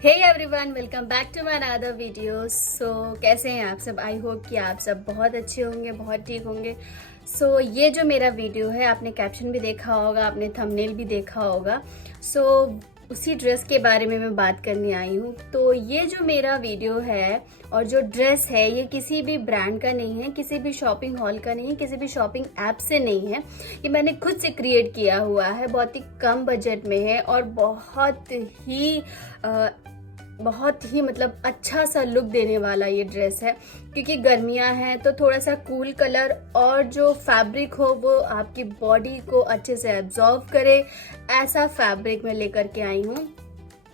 Hey everyone, welcome back to my another video. कैसे हैं आप सब? आई होप कि आप सब बहुत अच्छे होंगे, बहुत ठीक होंगे। ये जो मेरा वीडियो है, आपने कैप्शन भी देखा होगा, आपने थंबनेल भी देखा होगा। उसी ड्रेस के बारे में मैं बात करने आई हूँ। तो ये जो मेरा वीडियो है और जो ड्रेस है, ये किसी भी ब्रांड का नहीं है, किसी भी शॉपिंग हॉल का नहीं है, किसी भी शॉपिंग ऐप से नहीं है। ये मैंने खुद से क्रिएट किया हुआ है, बहुत ही कम बजट में है और बहुत ही मतलब अच्छा सा लुक देने वाला ये ड्रेस है। क्योंकि गर्मियां हैं तो थोड़ा सा कूल कलर और जो फैब्रिक हो वो आपकी बॉडी को अच्छे से एब्जॉर्व करे, ऐसा फैब्रिक मैं लेकर के आई हूँ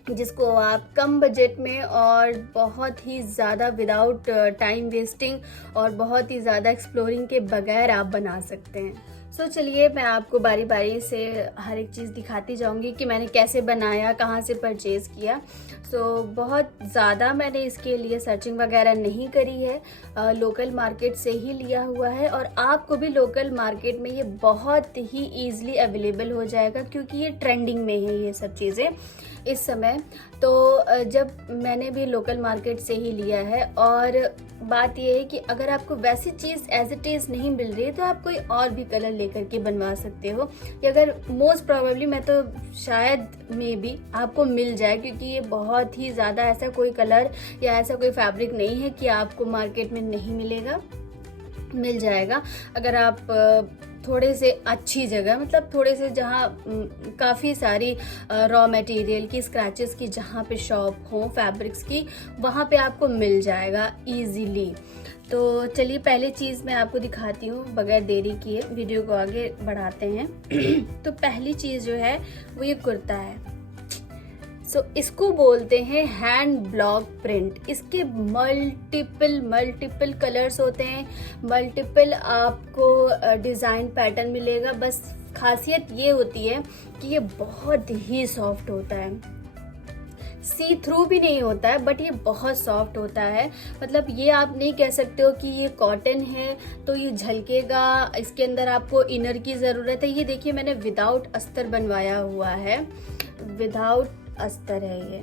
जिसको आप कम बजट में और बहुत ही ज़्यादा विदाउट टाइम वेस्टिंग और बहुत ही ज़्यादा एक्सप्लोरिंग के बगैर आप बना सकते हैं। चलिए मैं आपको बारी बारी से हर एक चीज़ दिखाती जाऊंगी कि मैंने कैसे बनाया, कहाँ से परचेज़ किया। बहुत ज़्यादा मैंने इसके लिए सर्चिंग वगैरह नहीं करी है, लोकल मार्केट से ही लिया हुआ है और आपको भी लोकल मार्केट में ये बहुत ही ईजिली अवेलेबल हो जाएगा क्योंकि ये ट्रेंडिंग में है ये सब चीज़ें इस समय। जब मैंने भी लोकल मार्केट से ही लिया है और बात यह है कि अगर आपको वैसी चीज़ एज इट इज़ नहीं मिल रही है तो आप कोई और भी कलर लेकर के बनवा सकते हो, या अगर मोस्ट प्रोबेबली मैं तो शायद में भी आपको मिल जाए, क्योंकि ये बहुत ही ज़्यादा ऐसा कोई कलर या ऐसा कोई फैब्रिक नहीं है कि आपको मार्केट में नहीं मिलेगा, मिल जाएगा। अगर आप थोड़े से अच्छी जगह, मतलब थोड़े से जहाँ काफ़ी सारी रॉ मटेरियल की, स्क्रैचेस की जहाँ पे शॉप हो फैब्रिक्स की, वहाँ पे आपको मिल जाएगा इजीली। तो चलिए पहले चीज़ मैं आपको दिखाती हूँ, बगैर देरी किए वीडियो को आगे बढ़ाते हैं। तो पहली चीज़ जो है वो ये कुर्ता है। इसको बोलते हैं हैंड ब्लॉक प्रिंट। इसके मल्टीपल कलर्स होते हैं, मल्टीपल आपको डिज़ाइन पैटर्न मिलेगा। बस खासियत ये होती है कि ये बहुत ही सॉफ्ट होता है, सी थ्रू भी नहीं होता है, बट ये बहुत सॉफ्ट होता है। मतलब ये आप नहीं कह सकते हो कि ये कॉटन है तो ये झलकेगा, इसके अंदर आपको इनर की ज़रूरत है। ये देखिए मैंने विदाउट अस्तर बनवाया हुआ है, विदाउट अस्तर है ये,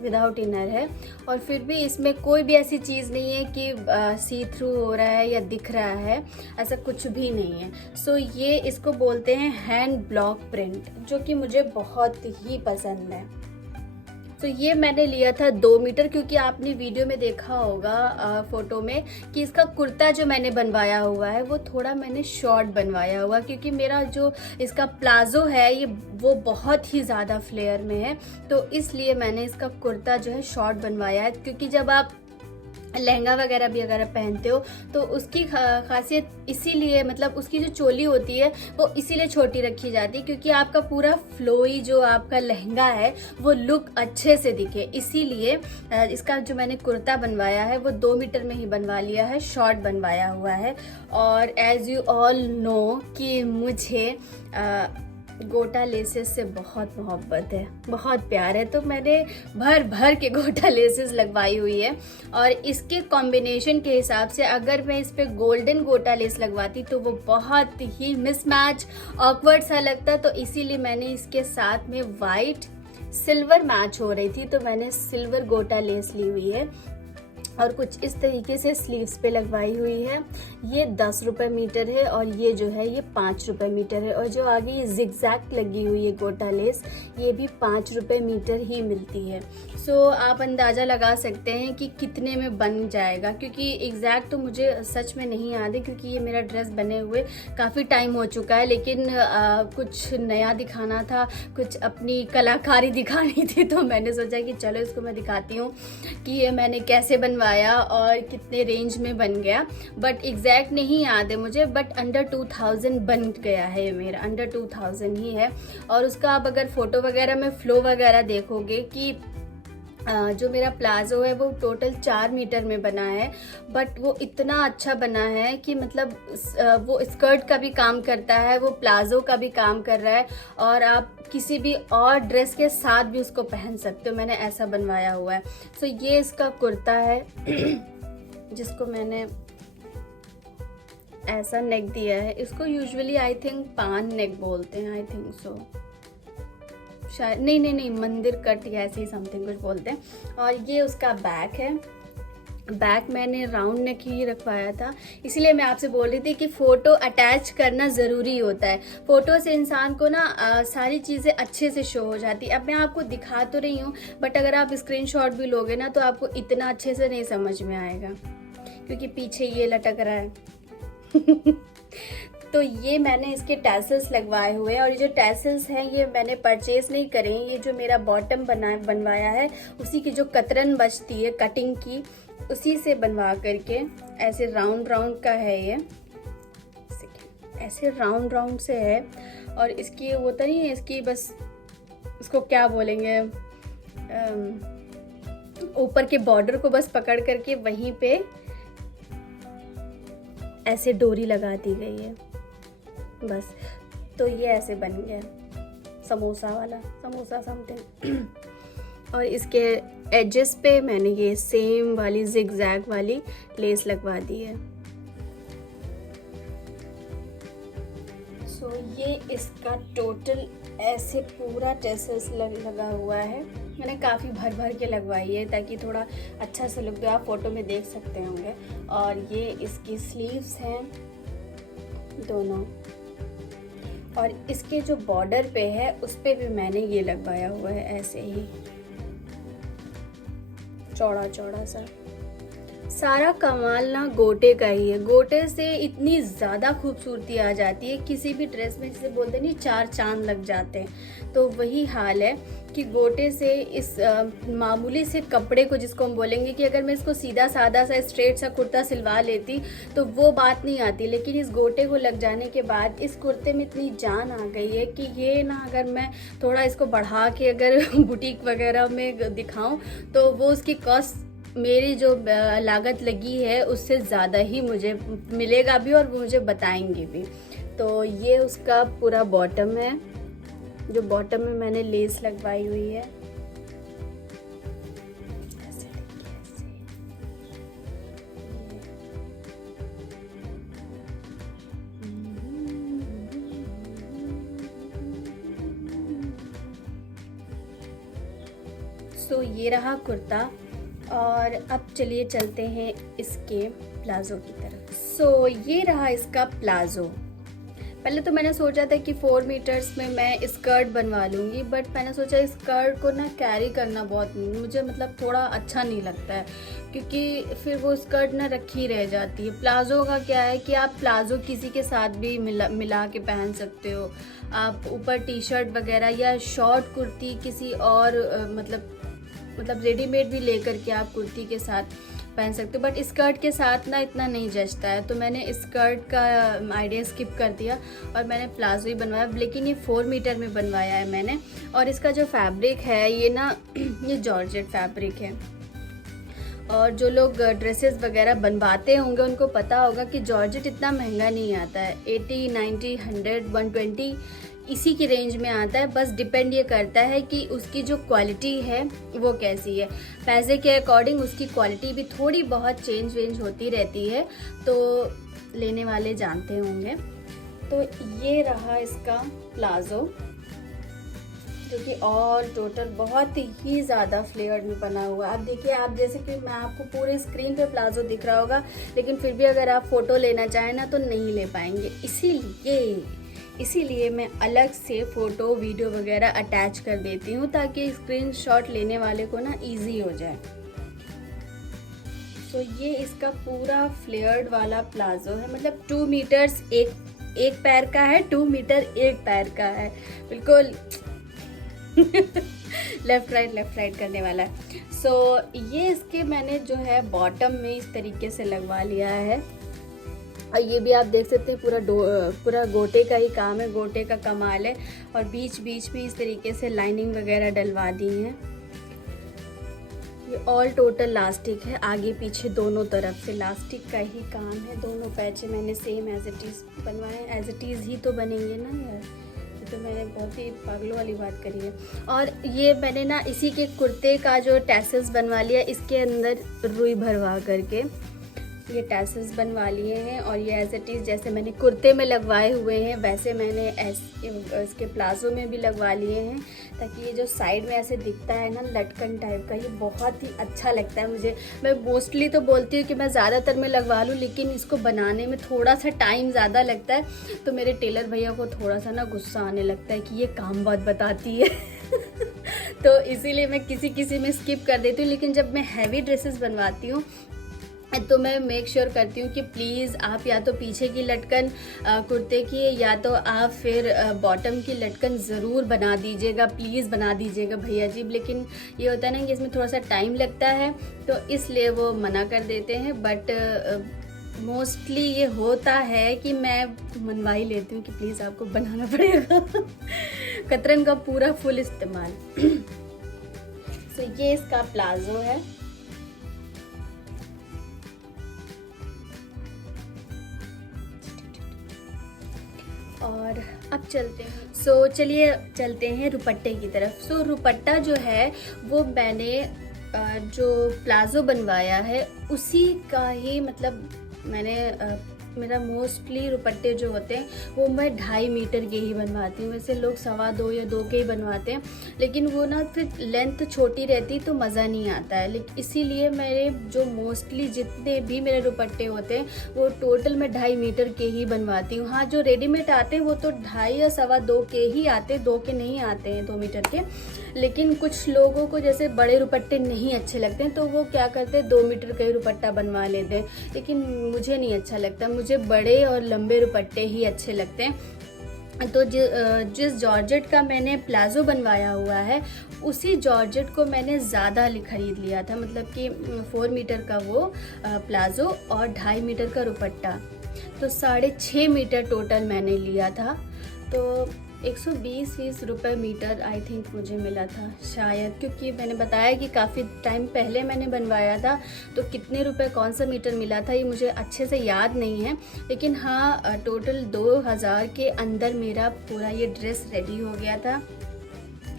विदाउट इनर है, और फिर भी इसमें कोई भी ऐसी चीज़ नहीं है कि सी थ्रू हो रहा है या दिख रहा है, ऐसा कुछ भी नहीं है। ये इसको बोलते हैं हैंड ब्लॉक प्रिंट, जो कि मुझे बहुत ही पसंद है। ये मैंने लिया था 2 मीटर, क्योंकि आपने वीडियो में देखा होगा फोटो में कि इसका कुर्ता जो मैंने बनवाया हुआ है वो थोड़ा मैंने शॉर्ट बनवाया हुआ, क्योंकि मेरा जो इसका प्लाजो है ये वो बहुत ही ज़्यादा फ्लेयर में है, तो इसलिए मैंने इसका कुर्ता जो है शॉर्ट बनवाया है। क्योंकि जब आप लहंगा वगैरह भी अगर आप पहनते हो तो उसकी खासियत इसीलिए, मतलब उसकी जो चोली होती है वो इसीलिए छोटी रखी जाती है क्योंकि आपका पूरा फ्लोई जो आपका लहंगा है वो लुक अच्छे से दिखे। इसीलिए इसका जो मैंने कुर्ता बनवाया है वो 2 मीटर में ही बनवा लिया है, शॉर्ट बनवाया हुआ है। और एज यू ऑल नो कि मुझे गोटा लेसेस से बहुत मोहब्बत है, बहुत प्यार है, तो मैंने भर भर के गोटा लेसेस लगवाई हुई है। और इसके कॉम्बिनेशन के हिसाब से अगर मैं इस पे गोल्डन गोटा लेस लगवाती तो वो बहुत ही मिसमैच ऑकवर्ड सा लगता, तो इसीलिए मैंने इसके साथ में वाइट सिल्वर मैच हो रही थी तो मैंने सिल्वर गोटा लेस ली हुई है और कुछ इस तरीके से स्लीव्स पे लगवाई हुई है। ये 10 रुपये मीटर है और ये जो है ये 5 रुपये मीटर है, और जो आगे ये जिगजैग लगी हुई है गोटा लेस, ये भी 5 रुपये मीटर ही मिलती है। आप अंदाज़ा लगा सकते हैं कि कितने में बन जाएगा, क्योंकि एग्जैक्ट तो मुझे सच में नहीं याद है क्योंकि ये मेरा ड्रेस बने हुए काफ़ी टाइम हो चुका है, लेकिन कुछ नया दिखाना था, कुछ अपनी कलाकारी दिखानी थी, तो मैंने सोचा कि चलो इसको मैं दिखाती हूँ कि ये मैंने कैसे बनवाया और कितने रेंज में बन गया। बट एग्जैक्ट नहीं याद है मुझे, बट अंडर 2000 बन गया है ये मेरा, अंडर 2000 ही है। और उसका आप अगर फोटो वगैरह में फ्लो वगैरह देखोगे कि जो मेरा प्लाजो है वो टोटल 4 मीटर में बना है, बट वो इतना अच्छा बना है कि मतलब वो स्कर्ट का भी काम करता है, वो प्लाजो का भी काम कर रहा है, और आप किसी भी और ड्रेस के साथ भी उसको पहन सकते हो। मैंने ऐसा बनवाया हुआ है। ये इसका कुर्ता है जिसको मैंने ऐसा नेक दिया है। इसको यूजुअली आई थिंक पान नेक बोलते हैं, आई थिंक सो। शायद नहीं मंदिर कट या ऐसे ही समथिंग कुछ बोलते हैं। और ये उसका बैक है। बैक मैंने राउंड नेक ही रखवाया था, इसलिए मैं आपसे बोल रही थी कि फ़ोटो अटैच करना ज़रूरी होता है। फ़ोटो से इंसान को ना सारी चीज़ें अच्छे से शो हो जाती है। अब मैं आपको दिखा तो रही हूँ, बट अगर आप स्क्रीनशॉट भी लोगे ना तो आपको इतना अच्छे से नहीं समझ में आएगा, क्योंकि पीछे ये लटक रहा है। तो ये मैंने इसके टैसल्स लगवाए हुए हैं, और ये जो टैसल्स हैं ये मैंने परचेज नहीं करे हैं। ये जो मेरा बॉटम बनवाया है उसी की जो कतरन बचती है कटिंग की, उसी से बनवा करके ऐसे राउंड का है ये, ऐसे राउंड से है। और इसकी वो तो नहीं है, इसकी बस इसको क्या बोलेंगे, ऊपर के बॉर्डर को बस पकड़ करके वहीं पे ऐसे डोरी लगा दी गई है बस। तो ये ऐसे बन गया समोसा समथिंग। और इसके एजेस पे मैंने ये सेम वाली जिगजैग वाली लेस लगवा दी है। सो ये इसका टोटल ऐसे पूरा टेसल्स लगा हुआ है। मैंने काफ़ी भर के लगवाई है ताकि थोड़ा अच्छा सा लुक दे, आप फोटो में देख सकते होंगे। और ये इसकी स्लीव्स हैं दोनों, और इसके जो बॉर्डर पे है उस पे भी मैंने ये लगवाया हुआ है ऐसे ही चौड़ा सा। सारा कमाल ना गोटे का ही है। गोटे से इतनी ज़्यादा खूबसूरती आ जाती है किसी भी ड्रेस में, जिसे बोलते नहीं 4 चांद लग जाते हैं, तो वही हाल है कि गोटे से इस मामूली से कपड़े को, जिसको हम बोलेंगे कि अगर मैं इसको सीधा सादा सा स्ट्रेट सा कुर्ता सिलवा लेती तो वो बात नहीं आती, लेकिन इस गोटे को लग जाने के बाद इस कुर्ते में इतनी जान आ गई है कि ये ना अगर मैं थोड़ा इसको बढ़ा के अगर बुटीक वगैरह में दिखाऊं तो वो उसकी कॉस्ट, मेरी जो लागत लगी है उससे ज़्यादा ही मुझे मिलेगा भी, और वो मुझे बताएंगे भी। तो ये उसका पूरा बॉटम है, जो बॉटम में मैंने लेस लगवाई हुई है। तो ये रहा कुर्ता, और अब चलिए चलते हैं इसके प्लाज़ो की तरफ। सो ये रहा इसका प्लाज़ो। पहले तो मैंने सोचा था कि 4 मीटर्स में मैं स्कर्ट बनवा लूँगी, बट मैंने सोचा इस स्कर्ट को ना कैरी करना बहुत मुझे मतलब थोड़ा अच्छा नहीं लगता है, क्योंकि फिर वो स्कर्ट ना रखी रह जाती है। प्लाज़ो का क्या है कि आप प्लाज़ो किसी के साथ भी मिला के पहन सकते हो। आप ऊपर टी शर्ट वगैरह या शॉर्ट कुर्ती किसी और मतलब रेडीमेड भी लेकर के आप कुर्ती के साथ पहन सकते हो, बट स्कर्ट के साथ ना इतना नहीं जचता है। तो मैंने स्कर्ट का आइडिया स्किप कर दिया और मैंने प्लाज़ो ही बनवाया, लेकिन ये 4 मीटर में बनवाया है मैंने। और इसका जो फैब्रिक है ये ना ये जॉर्जेट फैब्रिक है, और जो लोग ड्रेसेस वगैरह बनवाते होंगे उनको पता होगा कि जॉर्जेट इतना महंगा नहीं आता है। 80, 90, 100, 120 इसी की रेंज में आता है। बस डिपेंड ये करता है कि उसकी जो क्वालिटी है वो कैसी है। पैसे के अकॉर्डिंग उसकी क्वालिटी भी थोड़ी बहुत चेंज होती रहती है, तो लेने वाले जानते होंगे। तो ये रहा इसका प्लाज़ो, जो कि ऑल टोटल बहुत ही ज़्यादा फ्लेयर्ड में बना हुआ है। अब देखिए, आप जैसे कि मैं आपको पूरे स्क्रीन पे प्लाज़ो दिख रहा होगा, लेकिन फिर भी अगर आप फ़ोटो लेना चाहें ना तो नहीं ले पाएंगे। इसीलिए मैं अलग से फ़ोटो वीडियो वगैरह अटैच कर देती हूँ ताकि स्क्रीनशॉट लेने वाले को ना इजी हो जाए। तो ये इसका पूरा फ्लेयर्ड वाला प्लाज़ो है, मतलब 2 मीटर्स एक पैर का है, 2 मीटर एक पैर का है, बिल्कुल लेफ्ट राइट करने वाला है। सो ये इसके मैंने जो है बॉटम में इस तरीके से लगवा लिया है, और ये भी आप देख सकते हैं पूरा गोटे का ही काम है, गोटे का कमाल है। और बीच में इस तरीके से लाइनिंग वगैरह डलवा दी है। ये ऑल टोटल लास्टिक है, आगे पीछे दोनों तरफ से लास्टिक का ही काम है। दोनों पैचे मैंने सेम एज इट इज़ बनवाए, एज इट इज़ ही तो बनेंगे ना यार, तो मैंने बहुत ही पागलों वाली बात करी है। और ये मैंने ना इसी के कुर्ते का जो टैसल्स बनवा लिया, इसके अंदर रुई भरवा करके ये टैसल्स बनवा लिए हैं। और ये एज इट इज़ जैसे मैंने कुर्ते में लगवाए हुए हैं वैसे मैंने इसके प्लाज़ो में भी लगवा लिए हैं, ताकि ये जो साइड में ऐसे दिखता है ना लटकन टाइप का, ये बहुत ही अच्छा लगता है मुझे। मैं मोस्टली तो बोलती हूँ कि मैं ज़्यादातर मैं लगवा लूँ, लेकिन इसको बनाने में थोड़ा सा टाइम ज़्यादा लगता है, तो मेरे टेलर भैया को थोड़ा सा ना गुस्सा आने लगता है कि ये काम बहुत बताती है तो इसीलिए मैं किसी में स्किप कर देती हूँ। लेकिन जब मैं हैवी ड्रेसेस बनवाती हूँ तो मैं मेक श्योर करती हूँ कि प्लीज़ आप या तो पीछे की लटकन कुर्ते की, या तो आप फिर बॉटम की लटकन ज़रूर बना दीजिएगा, प्लीज़ बना दीजिएगा भैया जी। लेकिन ये होता है ना कि इसमें थोड़ा सा टाइम लगता है, तो इसलिए वो मना कर देते हैं। बट मोस्टली ये होता है कि मैं मनवा ही लेती हूँ कि प्लीज़ आपको बनाना पड़ेगा कतरन का पूरा फुल इस्तेमाल तो ये इसका प्लाजो है। और अब चलते हैं चलिए चलते हैं दुपट्टे की तरफ। दुपट्टा जो है वो मैंने जो प्लाजो बनवाया है उसी का ही, मतलब मैंने मेरा मोस्टली दुपट्टे जो होते हैं वो मैं 2.5 मीटर के ही बनवाती हूँ। वैसे लोग 2.25 या 2 के ही बनवाते हैं, लेकिन वो ना फिर लेंथ छोटी रहती तो मज़ा नहीं आता है। लेकिन इसीलिए मेरे जो मोस्टली जितने भी मेरे दुपट्टे होते हैं वो टोटल मैं 2.5 मीटर के ही बनवाती हूँ। हाँ, जो रेडीमेड आते हैं वो तो 2.5 या 2.25 के ही आते, 2 के नहीं आते हैं 2 मीटर के। लेकिन कुछ लोगों को जैसे बड़े दुपट्टे नहीं अच्छे लगते हैं तो वो क्या करते हैं 2 मीटर का ही दुपट्टा बनवा लेते हैं, लेकिन मुझे नहीं अच्छा लगता। मुझे बड़े और लंबे दुपट्टे ही अच्छे लगते हैं। तो जिस जॉर्जेट का मैंने प्लाजो बनवाया हुआ है उसी जॉर्जेट को मैंने ज़्यादा खरीद लिया था, मतलब कि 4 मीटर का वो प्लाजो और 2.5 मीटर का दुपट्टा, तो 6.5 मीटर टोटल मैंने लिया था। तो 120 रुपये मीटर आई थिंक मुझे मिला था शायद, क्योंकि मैंने बताया कि काफ़ी टाइम पहले मैंने बनवाया था, तो कितने रुपए कौन सा मीटर मिला था ये मुझे अच्छे से याद नहीं है। लेकिन हाँ, टोटल 2000 के अंदर मेरा पूरा ये ड्रेस रेडी हो गया था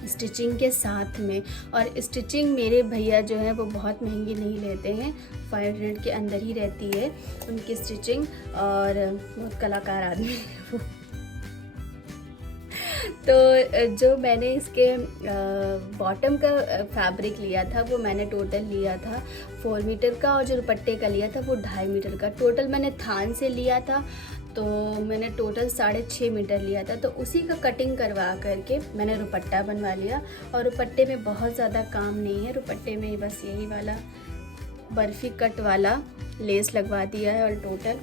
स्टिचिंग के साथ में। और स्टिचिंग मेरे भैया जो है वो बहुत महंगी नहीं लेते हैं, 500 के अंदर ही रहती है उनकी स्टिचिंग, और बहुत कलाकार आदमी है वो। तो जो मैंने इसके बॉटम का फैब्रिक लिया था वो मैंने टोटल लिया था 4 मीटर का, और जो दुपट्टे का लिया था वो 2.5 मीटर का। टोटल मैंने थान से लिया था, तो मैंने टोटल 6.5 मीटर लिया था। तो उसी का कटिंग करवा करके मैंने दुपट्टा बनवा लिया। और दुपट्टे में बहुत ज़्यादा काम नहीं है, दुपट्टे में बस यही वाला बर्फ़ी कट वाला लेस लगवा दिया है, और टोटल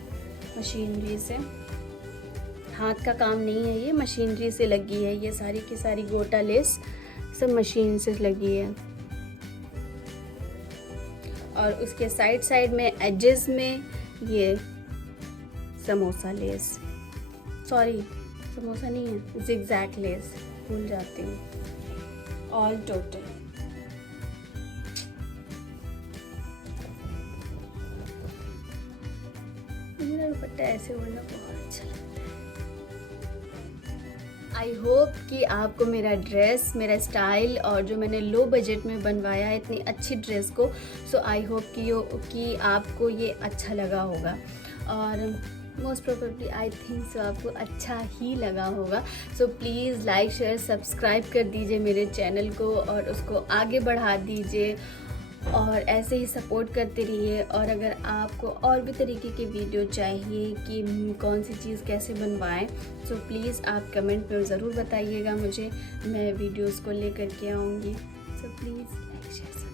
मशीनरी से, हाथ का काम नहीं है, ये मशीनरी से लगी है। ये सारी की सारी गोटा लेस सब मशीन से लगी है। और उसके साइड में एजेस में ये समोसा लेस, सॉरी समोसा नहीं है, जिगजैग लेस, भूल जाती हूँ। ऑल टोटल मेरा दुपट्टा ऐसे ओढ़ना बहुत अच्छा लगता है। आई होप कि आपको मेरा ड्रेस, मेरा स्टाइल और जो मैंने लो बजट में बनवाया है इतनी अच्छी ड्रेस को, सो आई होप कि आपको ये अच्छा लगा होगा। और most probably I think so आपको अच्छा ही लगा होगा। So please like share subscribe कर दीजिए मेरे चैनल को और उसको आगे बढ़ा दीजिए, और ऐसे ही सपोर्ट करते रहिए। और अगर आपको और भी तरीके की वीडियो चाहिए कि कौन सी चीज़ कैसे बनवाएं, सो प्लीज़ आप कमेंट में ज़रूर बताइएगा मुझे, मैं वीडियोस को लेकर के आऊँगी। So please like share.